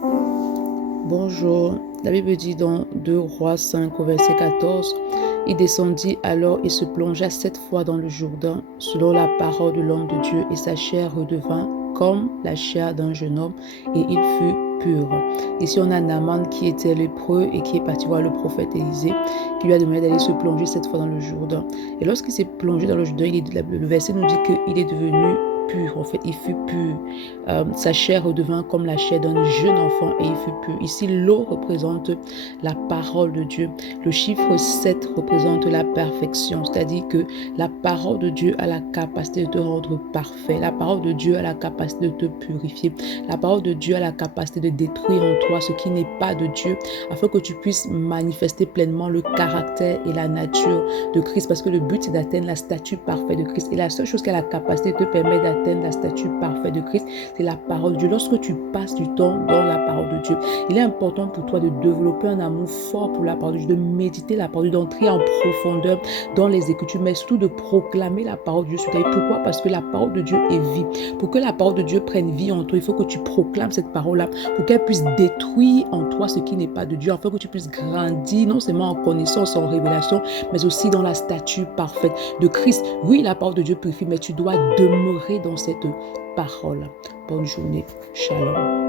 Bonjour, la Bible dit dans 2 Rois 5 au verset 14, il descendit alors et se plongea 7 fois dans le Jourdain, selon la parole de l'homme de Dieu, et sa chair redevint comme la chair d'un jeune homme, et il fut pur. Ici, on a Naaman qui était lépreux et qui est parti voir le prophète Élisée, qui lui a demandé d'aller se plonger 7 fois dans le Jourdain. Et lorsqu'il s'est plongé dans le Jourdain, le verset nous dit qu'il est devenu pur, en fait, il fut pur. Sa chair redevint comme la chair d'un jeune enfant et il fut pur. Ici, l'eau représente la parole de Dieu. Le chiffre 7 représente la perfection, c'est-à-dire que la parole de Dieu a la capacité de te rendre parfait. La parole de Dieu a la capacité de te purifier. La parole de Dieu a la capacité de détruire en toi ce qui n'est pas de Dieu, afin que tu puisses manifester pleinement le caractère et la nature de Christ, parce que le but, c'est d'atteindre la statue parfaite de Christ. Et la seule chose qui a la capacité de te permettre d'atteindre la statue parfaite de Christ, c'est la parole de Dieu. Lorsque tu passes du temps dans la parole de Dieu, il est important pour toi de développer un amour fort pour la parole de Dieu, de méditer la parole de Dieu, d'entrer en profondeur dans les Écritures, mais surtout de proclamer la parole de Dieu sur ta vie. Pourquoi? Parce que la parole de Dieu est vie. Pour que la parole de Dieu prenne vie en toi, il faut que tu proclames cette parole-là, pour qu'elle puisse détruire en toi ce qui n'est pas de Dieu, afin que tu puisses grandir non seulement en connaissance, en révélation, mais aussi dans la statue parfaite de Christ. Oui, la parole de Dieu purifie, mais tu dois demeurer dans cette parole. Bonne journée. Shalom.